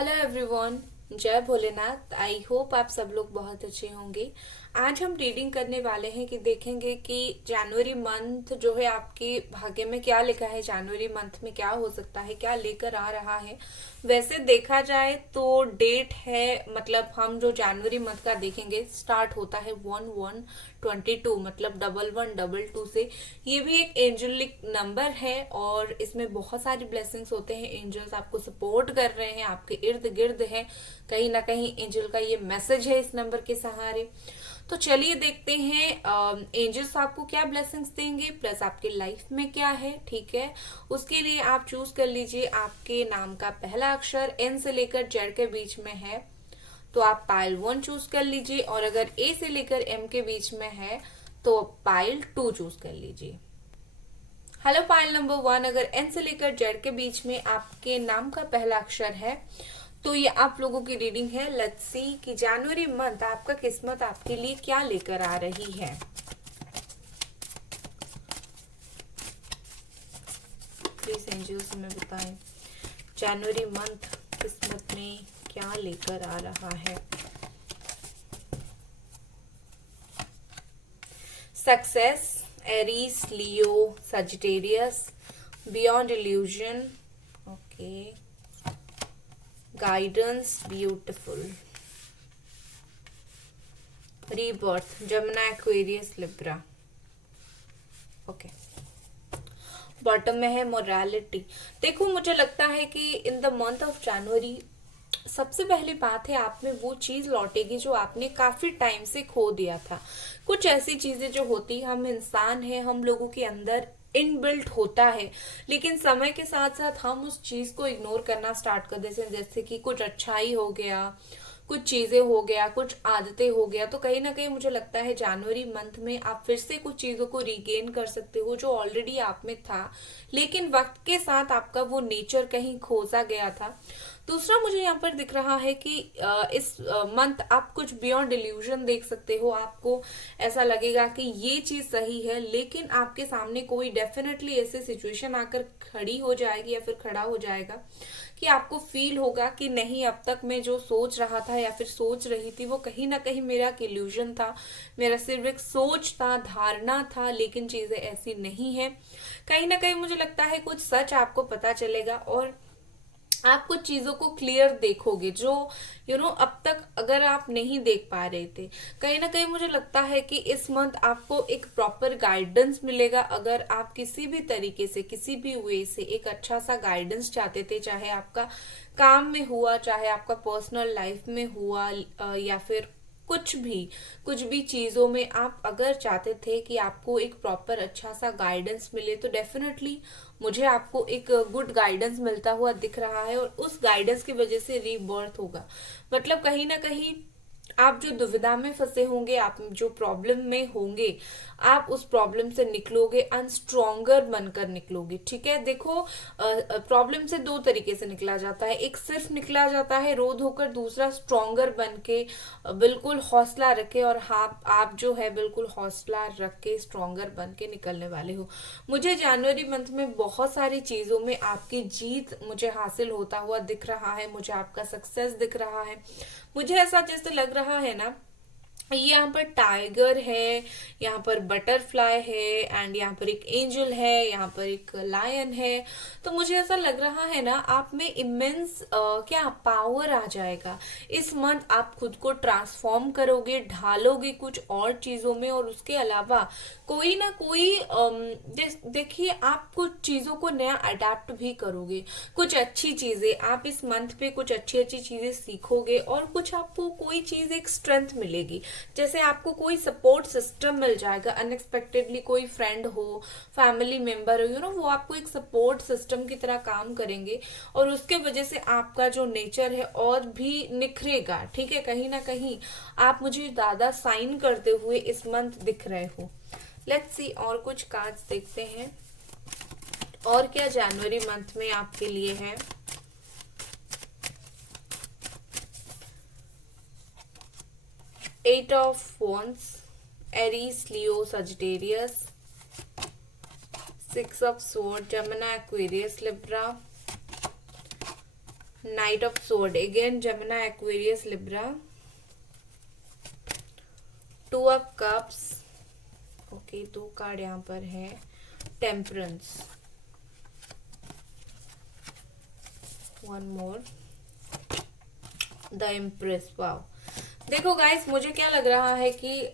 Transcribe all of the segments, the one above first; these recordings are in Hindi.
हेलो एवरीवन, जय भोलेनाथ। आई होप आप सब लोग बहुत अच्छे होंगे। आज हम रीडिंग करने वाले हैं कि देखेंगे कि जनवरी मंथ जो है आपके भाग्य में क्या लिखा है, जनवरी मंथ में क्या हो सकता है, क्या लेकर आ रहा है। वैसे देखा जाए तो डेट है, मतलब हम जो जनवरी मंथ का देखेंगे स्टार्ट होता है 1/1/22, मतलब 11/22 से। ये भी एक एंजलिक नंबर है और इसमें बहुत सारी ब्लेसिंग्स होते हैं। एंजल्स आपको सपोर्ट कर रहे हैं, आपके इर्द गिर्द है। कहीं ना कहीं एंजल का ये मैसेज है इस नंबर के सहारे। तो चलिए देखते हैं एंजल्स आपको क्या ब्लेसिंग्स देंगे, प्लस आपके लाइफ में क्या है। ठीक है, उसके लिए आप चूज कर लीजिए। आपके नाम का पहला अक्षर एन से लेकर जेड के बीच में है तो आप पाइल 1 चूज कर लीजिए, और अगर ए से लेकर एम के बीच में है तो पाइल 2 चूज कर लीजिए। हेलो पाइल नंबर 1, अगर एन से लेकर जेड के बीच में आपके नाम का पहला अक्षर है तो ये आप लोगों की रीडिंग है। लेट्स सी कि जनवरी मंथ आपका किस्मत आपके लिए क्या लेकर आ रही है। प्लीज एंजल्स हमें बताएं जनवरी मंथ किस्मत में क्या लेकर आ रहा है। Success, Aries, Leo, Sagittarius, beyond illusion, okay, guidance, beautiful, rebirth, Jamuna, Aquarius, Libra, okay. Bottom में है मोरालिटी। देखो, मुझे लगता है कि in the month of January सबसे पहली बात है आप में वो चीज लौटेगी जो आपने काफी टाइम से खो दिया था। कुछ ऐसी चीजें जो होती, हम इंसान हैं, हम लोगों के अंदर इनबिल्ट होता है, लेकिन समय के साथ साथ हम उस चीज को इग्नोर करना स्टार्ट कर देते हैं। जैसे कि कुछ अच्छाई हो गया, कुछ चीजें हो गया, कुछ आदतें हो गया। तो कहीं ना कहीं मुझे लगता है जनवरी मंथ में आप फिर से कुछ चीजों को रिगेन कर सकते हो जो ऑलरेडी आप में था, लेकिन वक्त के साथ आपका वो नेचर कहीं खोसा गया था। दूसरा मुझे यहाँ पर दिख रहा है कि इस मंथ आप कुछ बियॉन्ड इल्यूजन देख सकते हो। आपको ऐसा लगेगा कि ये चीज सही है, लेकिन आपके सामने कोई डेफिनेटली ऐसी सिचुएशन आकर खड़ी हो जाएगी या फिर खड़ा हो जाएगा कि आपको फील होगा कि नहीं, अब तक मैं जो सोच रहा था या फिर सोच रही थी वो कहीं ना कहीं मेरा एक इल्यूजन था, मेरा सिर्फ एक सोच था, धारणा था, लेकिन चीजें ऐसी नहीं है। कहीं ना कहीं मुझे लगता है कुछ सच आपको पता चलेगा और आप कुछ चीजों को क्लियर देखोगे जो अब तक अगर आप नहीं देख पा रहे थे। कहीं ना कहीं मुझे लगता है कि इस मंथ आपको एक प्रॉपर गाइडेंस मिलेगा। अगर आप किसी भी तरीके से, किसी भी वे से एक अच्छा सा गाइडेंस चाहते थे, चाहे आपका काम में हुआ, चाहे आपका पर्सनल लाइफ में हुआ, या फिर कुछ भी चीजों में आप अगर चाहते थे कि आपको एक प्रॉपर अच्छा सा गाइडेंस मिले, तो डेफिनेटली मुझे आपको एक गुड गाइडेंस मिलता हुआ दिख रहा है, और उस गाइडेंस की वजह से रीबर्थ होगा। मतलब कहीं ना कहीं आप जो दुविधा में फंसे होंगे, आप जो प्रॉब्लम में होंगे, आप उस प्रॉब्लम से निकलोगे, अनस्ट्रोंगर बनकर निकलोगे। ठीक है, देखो, प्रॉब्लम से दो तरीके से निकला जाता है। एक सिर्फ निकला जाता है रोध होकर, दूसरा स्ट्रोंगर बन के, बिल्कुल हौसला रखे, और आप जो है बिल्कुल हौसला रख के स्ट्रोंगर बन के निकलने वाले हो। मुझे जनवरी मंथ में बहुत सारी चीजों में आपकी जीत मुझे हासिल होता हुआ दिख रहा है, मुझे आपका सक्सेस दिख रहा है। मुझे ऐसा जैसे लग रहा है ना, ये यहाँ पर टाइगर है, यहाँ पर बटरफ्लाई है, एंड यहाँ पर एक एंजल है, यहाँ पर एक लायन है। तो मुझे ऐसा लग रहा है ना, आप में इमेंस क्या पावर आ जाएगा। इस मंथ आप खुद को ट्रांसफॉर्म करोगे, ढालोगे कुछ और चीजों में, और उसके अलावा कोई ना कोई देखिए, आप कुछ चीजों को नया अडेप्ट भी करोगे। कुछ अच्छी चीजें आप इस मंथ पे, कुछ अच्छी अच्छी चीजें सीखोगे, और कुछ आपको कोई चीज एक स्ट्रेंथ मिलेगी। जैसे आपको कोई सपोर्ट सिस्टम मिल जाएगा अनएक्सपेक्टेडली, कोई फ्रेंड हो, फैमिली मेंबर हो, वो आपको एक सपोर्ट सिस्टम की तरह काम करेंगे, और उसके वजह से आपका जो नेचर है और भी निखरेगा। ठीक है, कहीं ना कहीं आप मुझे ज्यादा साइन करते हुए इस मंथ दिख रहे हो। लेट्स सी, और कुछ कार्ड्स देखते हैं और क्या जनवरी मंथ में आपके लिए है। Eight of wands, Aries, Leo, Sagittarius, 6 of Swords, Gemini, Aquarius, Libra, knight of sword, again Gemini Aquarius Libra, 2 of cups, okay 2 card यहाँ पर है, temperance, 1 more, the empress. Wow, देखो गाइस, मुझे क्या लग रहा है कि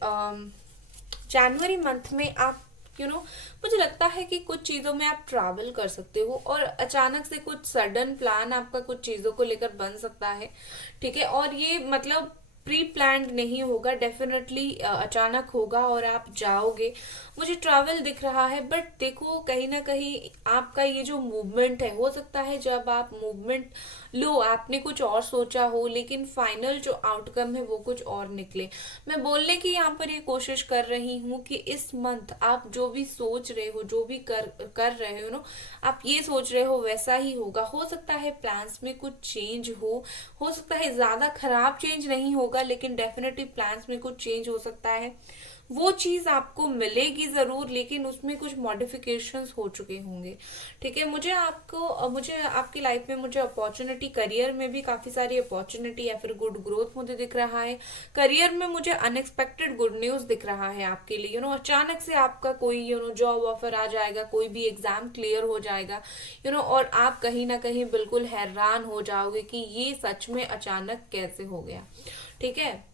जनवरी मंथ में आप मुझे लगता है कि कुछ चीजों में आप ट्रैवल कर सकते हो और अचानक से कुछ सडन प्लान आपका कुछ चीजों को लेकर बन सकता है, ठीक है। और ये मतलब प्री प्लान्ड नहीं होगा, डेफिनेटली अचानक होगा और आप जाओगे। मुझे ट्रैवल दिख रहा है, बट देखो कहीं ना कहीं आपका ये जो मूवमेंट है, हो सकता है जब आप मूवमेंट लो आपने कुछ और सोचा हो, लेकिन फाइनल जो आउटकम है वो कुछ और निकले। मैं बोलने की यहाँ पर ये कोशिश कर रही हूँ कि इस मंथ आप जो भी सोच रहे हो, जो भी कर रहे हो आप ये सोच रहे हो वैसा ही होगा। हो सकता है प्लान्स में कुछ चेंज हो सकता है ज्यादा खराब चेंज नहीं होगा, लेकिन डेफिनेटली प्लान्स में कुछ चेंज हो सकता है। वो चीज आपको मिलेगी जरूर, लेकिन उसमें कुछ मॉडिफिकेशंस हो चुके होंगे, ठीक है। मुझे आपकी लाइफ में मुझे अपॉर्चुनिटी, करियर में भी काफी सारी अपॉर्चुनिटी या फिर गुड ग्रोथ मुझे दिख रहा है। करियर में मुझे अनएक्सपेक्टेड गुड न्यूज दिख रहा है आपके लिए। अचानक से आपका कोई जॉब ऑफर आ जाएगा, कोई भी एग्जाम क्लियर हो जाएगा, और आप कहीं ना कहीं बिल्कुल हैरान हो जाओगे कि ये सच में अचानक कैसे हो गया, ठीक है।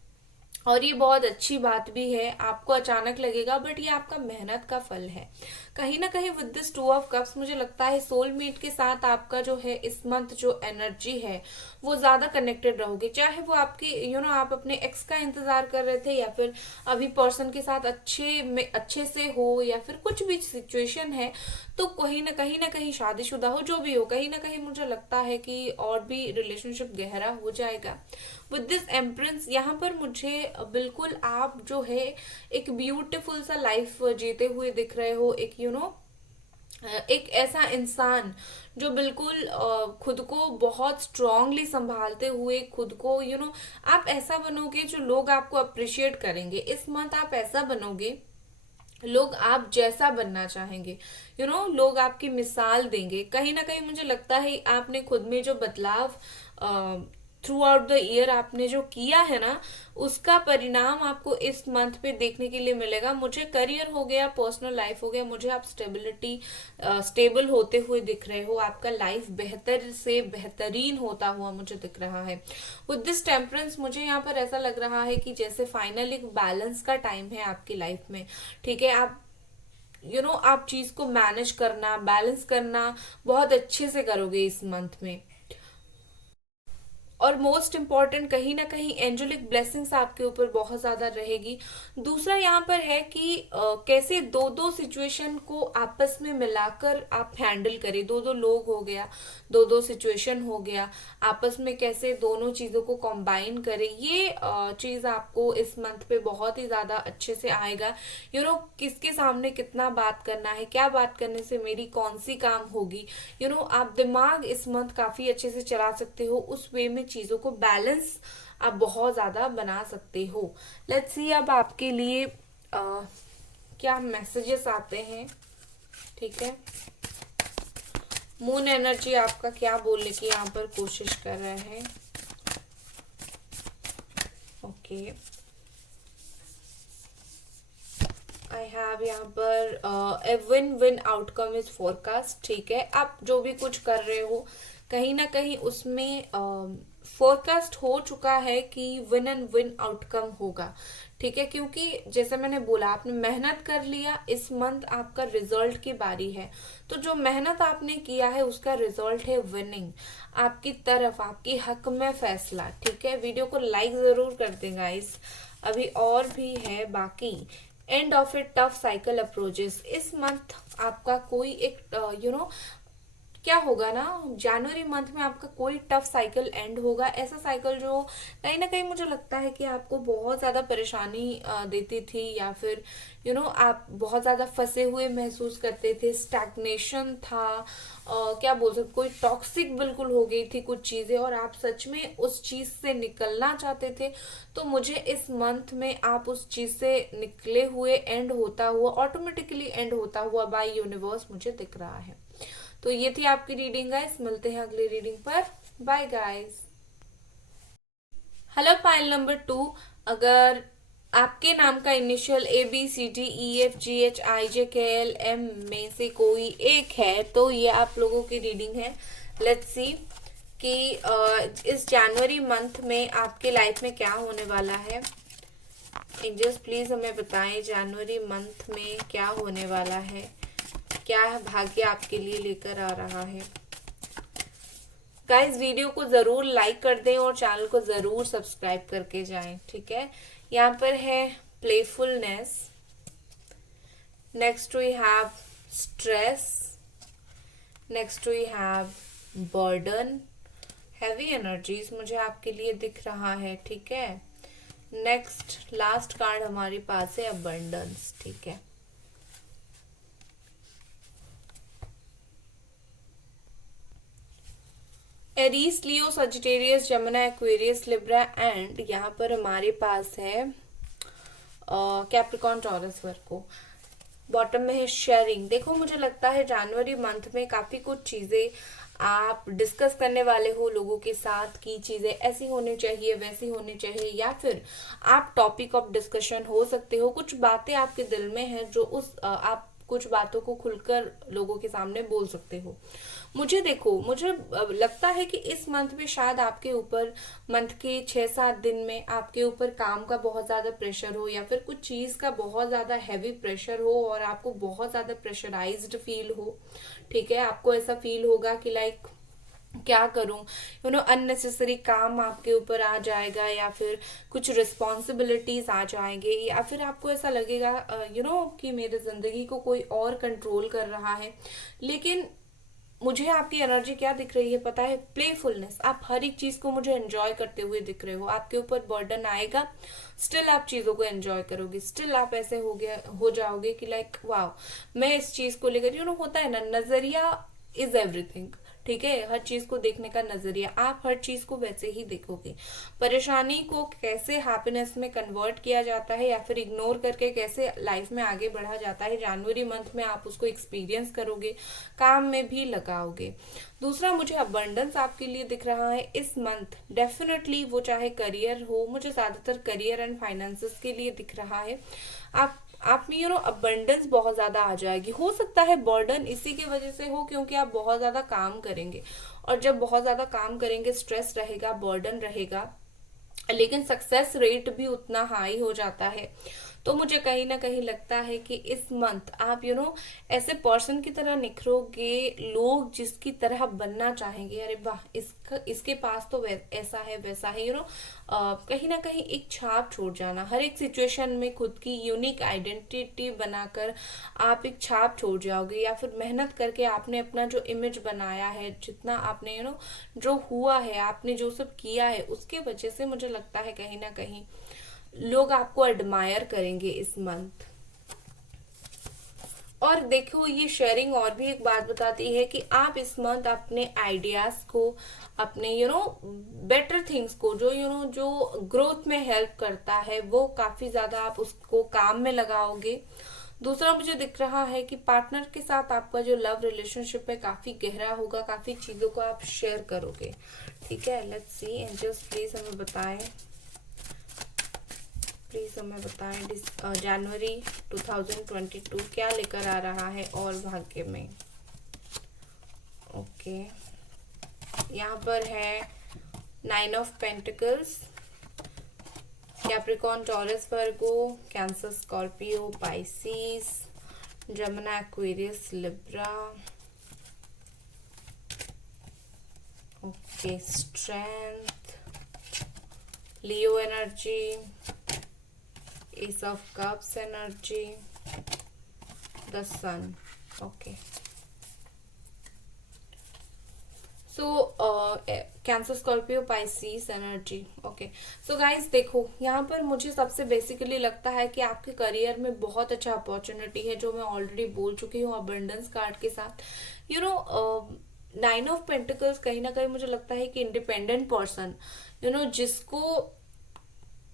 और ये बहुत अच्छी बात भी है, आपको अचानक लगेगा, बट ये आपका मेहनत का फल है कहीं ना कहीं। विद दिस 2 ऑफ कप्स मुझे लगता है सोलमेट के साथ आपका जो है इस मंथ जो एनर्जी है वो ज्यादा कनेक्टेड रहोगे। चाहे वो आपके आप अपने एक्स का इंतजार कर रहे थे, या फिर अभी पर्सन के साथ अच्छे से हो, या फिर कुछ भी सिचुएशन है, तो कहीं ना कहीं शादीशुदा हो, जो भी हो, कहीं ना कहीं मुझे लगता है कि और भी रिलेशनशिप गहरा हो जाएगा। विद दिस एम्प्रेंस यहाँ पर मुझे बिल्कुल आप जो है एक ब्यूटीफुल सा लाइफ जीते हुए दिख रहे हो। एक एक ऐसा इंसान जो बिल्कुल खुद को बहुत स्ट्रांगली संभालते हुए खुद को आप ऐसा बनोगे जो लोग आपको अप्रिशिएट करेंगे। इस मंथ आप ऐसा बनोगे, लोग आप जैसा बनना चाहेंगे, लोग आपकी मिसाल देंगे। कहीं ना कहीं मुझे लगता है आपने खुद में जो बदलाव थ्रू आउट द ईयर आपने जो किया है ना, उसका परिणाम आपको इस मंथ पे देखने के लिए मिलेगा। मुझे करियर हो गया, पर्सनल लाइफ हो गया, मुझे आप स्टेबल होते हुए दिख रहे हो। आपका लाइफ बेहतर से बेहतरीन होता हुआ मुझे दिख रहा है। विद दिस टेम्परेंस मुझे यहाँ पर ऐसा लग रहा है कि जैसे फाइनल एक बैलेंस का टाइम है आपकी लाइफ में, ठीक है। आप आप चीज को मैनेज करना, बैलेंस करना बहुत अच्छे से करोगे इस मंथ में। और मोस्ट इम्पॉर्टेंट कहीं ना कहीं एंजेलिक ब्लेसिंग्स आपके ऊपर बहुत ज्यादा रहेगी। दूसरा यहाँ पर है कि कैसे दो दो सिचुएशन को आपस में मिलाकर आप हैंडल करें। दो दो लोग हो गया, दो दो सिचुएशन हो गया, आपस में कैसे दोनों चीजों को कंबाइन करें, ये चीज आपको इस मंथ पे बहुत ही ज्यादा अच्छे से आएगा। किसके सामने कितना बात करना है, क्या बात करने से मेरी कौन सी काम होगी, आप दिमाग इस मंथ काफी अच्छे से चला सकते हो। उस वे में चीजों को बैलेंस आप बहुत ज्यादा बना सकते हो। लेट्स सी अब आपके लिए क्या मैसेजेस आते हैं, ठीक है। मून एनर्जी आपका क्या बोलने की यहाँ पर कोशिश कर रहे हैं, ओके। आई हैव यहाँ पर a win win outcome is forecast, ठीक है। आप जो भी कुछ कर रहे हो कहीं ना कहीं उसमें फोरकास्ट हो चुका है कि विन एंड विन आउटकम होगा, ठीक है। क्योंकि जैसे मैंने बोला, आपने मेहनत कर लिया, इस मंथ आपका रिजल्ट की बारी है। तो जो मेहनत आपने किया है उसका रिजल्ट है विनिंग, आपकी तरफ, आपकी हक में फैसला, ठीक है। वीडियो को लाइक जरूर कर दें गाइस, अभी और भी है बाकी। End of A tough cycle approaches, इस मंथ आपका कोई एक क्या होगा ना, जनवरी मंथ में आपका कोई टफ साइकिल एंड होगा। ऐसा साइकिल जो कहीं ना कहीं मुझे लगता है कि आपको बहुत ज्यादा परेशानी देती थी, या फिर आप बहुत ज्यादा फंसे हुए महसूस करते थे, स्टैग्नेशन था, क्या बोल सकते, कोई टॉक्सिक बिल्कुल हो गई थी कुछ चीजें, और आप सच में उस चीज से निकलना चाहते थे। तो मुझे इस मंथ में आप उस चीज से निकले हुए, एंड होता हुआ, ऑटोमेटिकली एंड होता हुआ बाय यूनिवर्स मुझे दिख रहा है। तो ये थी आपकी रीडिंग गाइस, मिलते हैं अगली रीडिंग पर। Bye guys. Hello file number 2। अगर आपके नाम का इनिशियल ABCDEFGHIJKLM में से कोई एक है तो ये आप लोगों की रीडिंग है। लेट्स सी कि इस जनवरी मंथ में आपके लाइफ में क्या होने वाला है। एंजल्स प्लीज हमें बताएं जनवरी मंथ में क्या होने वाला है, क्या भाग्य आपके लिए लेकर आ रहा है। गाइस वीडियो को जरूर लाइक कर दें और चैनल को जरूर सब्सक्राइब करके जाएं, ठीक है। यहाँ पर है playfulness, next we have stress, next we have burden, heavy energies मुझे आपके लिए दिख रहा है, ठीक है। नेक्स्ट लास्ट कार्ड हमारे पास है अबंडेंस, ठीक है। Aries, Leo, Sagittarius, Jamuna, Aquarius, Libra and यहाँ पर हमारे पास है कैप्रिकॉन, टॉरस, वर्गो। बॉटम में है शेयरिंग। देखो मुझे लगता है जनवरी मंथ में काफी कुछ चीजें आप डिस्कस करने वाले हो लोगों के साथ की चीजें ऐसी होनी चाहिए वैसी होनी चाहिए, या फिर आप टॉपिक ऑफ डिस्कशन हो सकते हो। कुछ बातें आपके दिल में है जो आप कुछ बातों को खुलकर लोगों के सामने बोल सकते हो। मुझे लगता है कि इस मंथ में शायद आपके ऊपर मंथ के 6-7 दिन में आपके ऊपर काम का बहुत ज्यादा प्रेशर हो, या फिर कुछ चीज का बहुत ज्यादा हैवी प्रेशर हो और आपको बहुत ज्यादा प्रेशराइज्ड फील हो, ठीक है। आपको ऐसा फील होगा कि लाइक क्या करूं, अननेसेसरी काम आपके ऊपर आ जाएगा, या फिर कुछ रिस्पॉन्सिबिलिटीज आ जाएंगे, या फिर आपको ऐसा लगेगा कि मेरे जिंदगी को कोई और कंट्रोल कर रहा है। लेकिन मुझे आपकी एनर्जी क्या दिख रही है पता है, प्लेफुलनेस। आप हर एक चीज को मुझे एंजॉय करते हुए दिख रहे हो। आपके ऊपर बर्डन आएगा, स्टिल आप चीजों को एंजॉय करोगे, स्टिल आप ऐसे हो जाओगे कि लाइक वाह मैं इस चीज को लेकर होता है ना, नजरिया इज एवरीथिंग, ठीक है। हर चीज को देखने का नजरिया, आप हर चीज को वैसे ही देखोगे। परेशानी को कैसे हैप्पीनेस में कन्वर्ट किया जाता है या फिर इग्नोर करके कैसे लाइफ में आगे बढ़ा जाता है, जनवरी मंथ में आप उसको एक्सपीरियंस करोगे, काम में भी लगाओगे। दूसरा मुझे अबंडेंस आपके लिए दिख रहा है इस मंथ। डेफिनेटली वो चाहे करियर हो, मुझे ज्यादातर करियर एंड फाइनेंसेस के लिए दिख रहा है। आप में अबंडेंस बहुत ज्यादा आ जाएगी। हो सकता है बर्डन इसी की वजह से हो क्योंकि आप बहुत ज्यादा काम करेंगे, और जब बहुत ज्यादा काम करेंगे स्ट्रेस रहेगा, बर्डन रहेगा, लेकिन सक्सेस रेट भी उतना हाई हो जाता है। तो मुझे कहीं ना कहीं लगता है कि इस मंथ आप ऐसे पर्सन की तरह निखरोगे, लोग जिसकी तरह बनना चाहेंगे। अरे वाह इसके पास तो ऐसा है वैसा है, कहीं ना कहीं एक छाप छोड़ जाना, हर एक सिचुएशन में खुद की यूनिक आइडेंटिटी बनाकर आप एक छाप छोड़ जाओगे, या फिर मेहनत करके आपने अपना जो इमेज बनाया है, जितना आपने जो हुआ है, आपने जो सब किया है, उसके वजह से मुझे लगता है कहीं ना कहीं लोग आपको एडमायर करेंगे इस मंथ। और देखो ये शेयरिंग और भी एक बात बताती है कि आप इस मंथ अपने आइडियाज को, अपने बेटर थिंग्स को, जो जो ग्रोथ में हेल्प करता है, वो काफी ज्यादा आप उसको काम में लगाओगे। दूसरा मुझे दिख रहा है कि पार्टनर के साथ आपका जो लव रिलेशनशिप है काफी गहरा होगा, काफी चीजों को आप शेयर करोगे, ठीक है। लेट्स सी एंजल्स प्लीज हमें बताएं, प्लीज हमें बताएं जनवरी 2022 क्या लेकर आ रहा है और भाग्य में। ओके यहाँ पर है 9 of pentacles, Capricorn, Taurus, Virgo, Cancer, Scorpio, Pisces, Gemini, Aquarius, Libra. Okay strength, Leo energy, ace of cups energy, the Sun. Okay so Cancer, Scorpio, Pisces energy. Okay so guys देखो यहाँ पर मुझे सबसे बेसिकली लगता है कि आपके करियर में बहुत अच्छा अपॉर्चुनिटी है, जो मैं ऑलरेडी बोल चुकी हूँ अबंडेंस कार्ड के साथ। 9 ऑफ पेंटिकल्स कहीं ना कहीं मुझे लगता है कि इंडिपेंडेंट पर्सन, जिसको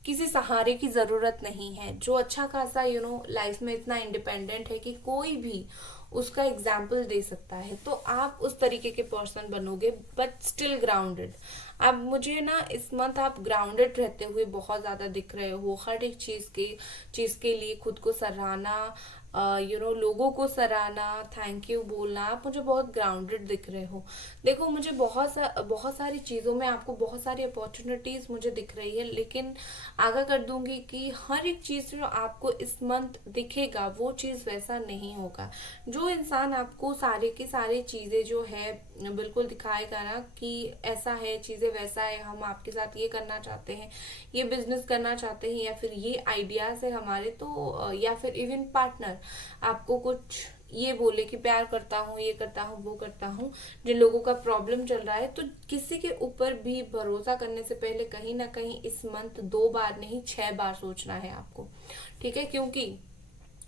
किसी सहारे की जरूरत नहीं है, जो अच्छा खासा लाइफ में इतना इंडिपेंडेंट है कि कोई भी उसका एग्जाम्पल दे सकता है, तो आप उस तरीके के पर्सन बनोगे बट स्टिल ग्राउंडेड। अब मुझे ना इस मंथ आप ग्राउंडेड रहते हुए बहुत ज्यादा दिख रहे हो, हर एक चीज के लिए खुद को सराहना, लोगों को सराहना, थैंक यू बोलना, आप मुझे बहुत ग्राउंडेड दिख रहे हो। देखो मुझे बहुत सारी चीजों में आपको बहुत सारी अपॉर्चुनिटीज मुझे दिख रही है, लेकिन आगाह कर दूंगी कि हर एक चीज जो आपको इस मंथ दिखेगा वो चीज वैसा नहीं होगा। जो इंसान आपको सारे की सारी चीजें जो है बिल्कुल दिखाएगा ना कि ऐसा है, चीजें वैसा है, हम आपके साथ ये करना चाहते हैं, ये बिजनेस करना चाहते हैं, या फिर ये आइडियाज है हमारे, तो या फिर इवन पार्टनर आपको कुछ ये बोले कि प्यार करता हूँ, ये करता हूँ, वो करता हूँ, जिन लोगों का प्रॉब्लम चल रहा है, तो किसी के ऊपर भी भरोसा करने से पहले कहीं ना कहीं इस मंथ 2 बार नहीं 6 बार सोचना है आपको, ठीक है? क्योंकि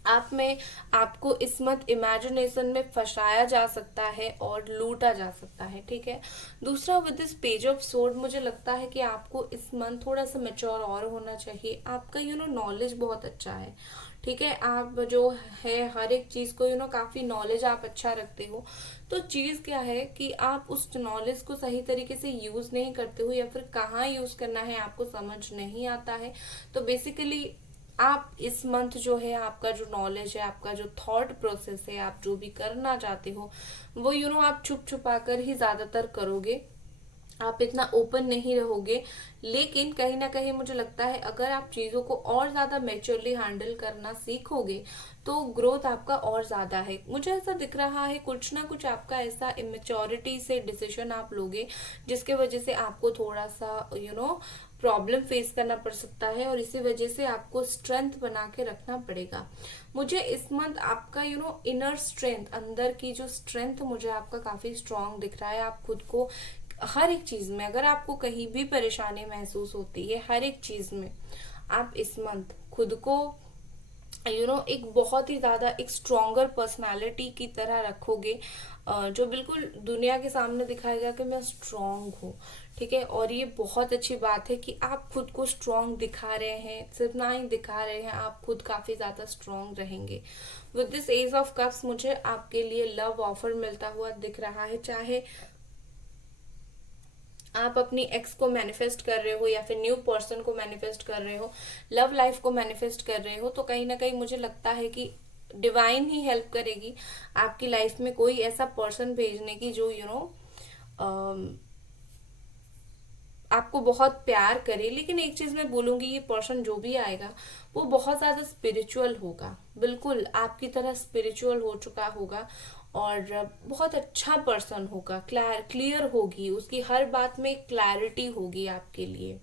आपको इस मंथ इमेजिनेशन में फंसाया जा सकता है और लूटा जा सकता है, ठीक है? दूसरा, with this page of sword मुझे लगता है कि आपको इस मंथ थोड़ा सा मेच्योर और होना चाहिए। आपका नॉलेज बहुत अच्छा है, ठीक है? आप जो है हर एक चीज को काफी नॉलेज आप अच्छा रखते हो। तो चीज क्या है कि आप उस नॉलेज को सही तरीके से यूज नहीं करते हो, या फिर कहाँ यूज करना है आपको समझ नहीं आता है। तो बेसिकली आप इस मंथ जो है आपका जो नॉलेज है, आपका जो थॉट प्रोसेस है, आप जो भी करना चाहते हो वो आप छुप छुपा कर ही ज्यादातर करोगे, आप इतना ओपन नहीं रहोगे। लेकिन कहीं ना कहीं मुझे लगता है अगर आप चीजों को और ज्यादा मेच्योरली हैंडल करना सीखोगे तो ग्रोथ आपका और ज्यादा है। मुझे ऐसा दिख रहा है कुछ ना कुछ आपका ऐसा इमेच्योरिटी से डिसीजन आप लोगे जिसके वजह से आपको थोड़ा सा प्रॉब्लम फेस करना पड़ सकता है, और इसी वजह से आपको स्ट्रेंथ बना के रखना पड़ेगा। मुझे इस मंथ आपका इनर स्ट्रेंथ, अंदर की जो स्ट्रेंथ मुझे आपका काफी स्ट्रांग दिख रहा है। आप खुद को हर एक चीज में, अगर आपको कहीं भी परेशानी महसूस होती है हर एक चीज में, आप इस मंथ खुद को एक बहुत ही ज्यादा एक स्ट्रॉन्गर पर्सनालिटी की तरह रखोगे, जो बिल्कुल दुनिया के सामने दिखाएगा कि मैं स्ट्रांग हूँ, ठीक है? और ये बहुत अच्छी बात है कि आप खुद को स्ट्रांग दिखा रहे हैं, सिर्फ ना ही दिखा रहे हैं, आप खुद काफी ज्यादा स्ट्रांग रहेंगे। With this ace of cups मुझे आपके लिए लव ऑफर मिलता हुआ दिख रहा है। चाहे आप अपनी एक्स को मैनिफेस्ट कर रहे हो या फिर न्यू पर्सन को मैनिफेस्ट कर रहे हो, लव लाइफ को मैनिफेस्ट कर रहे हो, तो कहीं ना कहीं मुझे लगता है कि डिवाइन ही हेल्प करेगी आपकी लाइफ में कोई ऐसा पर्सन भेजने की जो आपको बहुत प्यार करे। लेकिन एक चीज मैं बोलूंगी, ये पर्सन जो भी आएगा वो बहुत ज्यादा स्पिरिचुअल होगा, बिल्कुल आपकी तरह स्पिरिचुअल हो चुका होगा, और बहुत अच्छा पर्सन होगा, क्लियर होगी उसकी हर बात में, क्लैरिटी होगी आपके लिए।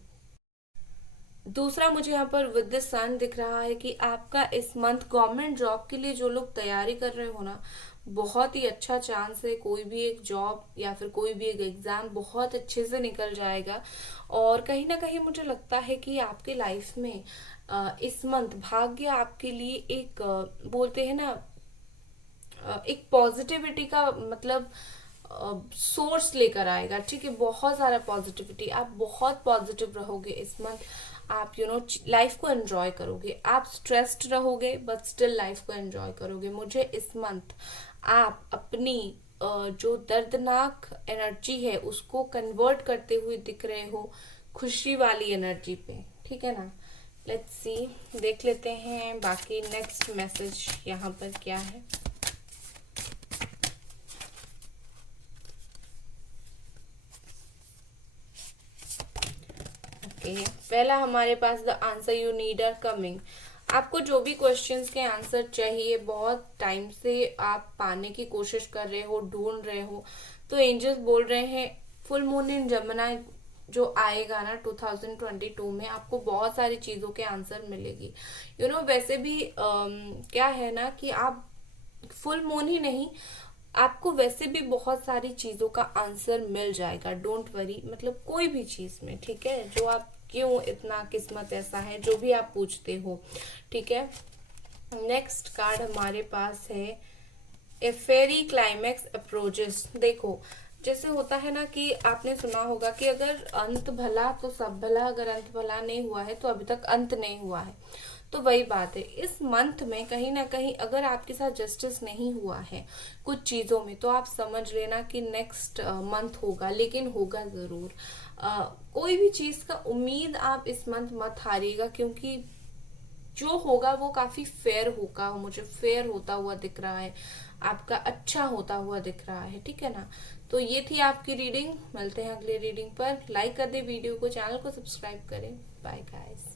दूसरा, मुझे यहाँ पर विद द सन दिख रहा है कि आपका इस मंथ गवर्नमेंट जॉब के लिए जो लोग तैयारी कर रहे हो ना, बहुत ही अच्छा चांस है, कोई भी एक जॉब या फिर कोई भी एक एग्जाम बहुत अच्छे से निकल जाएगा। और कहीं ना कहीं मुझे लगता है कि आपके लाइफ में इस मंथ भाग्य आपके लिए एक बोलते हैं ना, एक पॉजिटिविटी का मतलब सोर्स लेकर आएगा, ठीक है? बहुत सारा पॉजिटिविटी, आप बहुत पॉजिटिव रहोगे इस मंथ। आप लाइफ को एंजॉय करोगे, आप स्ट्रेस्ड रहोगे बट स्टिल लाइफ को एंजॉय करोगे। मुझे इस मंथ आप अपनी जो दर्दनाक एनर्जी है उसको कन्वर्ट करते हुए दिख रहे हो खुशी वाली एनर्जी पे, ठीक है ना? लेट्स सी, देख लेते हैं बाकी नेक्स्ट मैसेज यहाँ पर क्या है। पहला हमारे पास the answer you need are coming. आपको जो भी क्वेश्चंस के आंसर चाहिए, बहुत टाइम से आप पाने की कोशिश कर रहे हो, ढूंढ रहे हो, तो एंजल्स बोल रहे हैं फुल मून इन जमुना जो आएगा ना 2022 में, आपको बहुत सारी चीजों के आंसर मिलेगी। वैसे भी क्या है ना कि आप फुल मून ही नहीं, आपको वैसे भी बहुत सारी चीजों का आंसर मिल जाएगा, डोंट वरी, मतलब कोई भी चीज में, ठीक है? जो आप क्यों इतना किस्मत ऐसा है, जो भी आप पूछते हो, ठीक है? नेक्स्ट कार्ड हमारे पास है ए फेरी क्लाइमैक्स अप्रोचेस। देखो, जैसे होता है ना कि आपने सुना होगा कि अगर अंत भला तो सब भला, अगर अंत भला नहीं हुआ है तो अभी तक अंत नहीं हुआ है। तो वही बात है, इस मंथ में कहीं ना कहीं अगर आपके साथ जस्टिस नहीं हुआ है कुछ चीज़ों में, तो आप समझ लेना कि नेक्स्ट मंथ होगा, लेकिन होगा ज़रूर। कोई भी चीज़ का उम्मीद आप इस मंथ मत हारिएगा, क्योंकि जो होगा वो काफी फेयर होगा, मुझे फेयर होता हुआ दिख रहा है, आपका अच्छा होता हुआ दिख रहा है, ठीक है ना। तो ये थी आपकी रीडिंग, मिलते हैं अगले रीडिंग पर। लाइक कर दे वीडियो को, चैनल को सब्सक्राइब करें। Bye guys.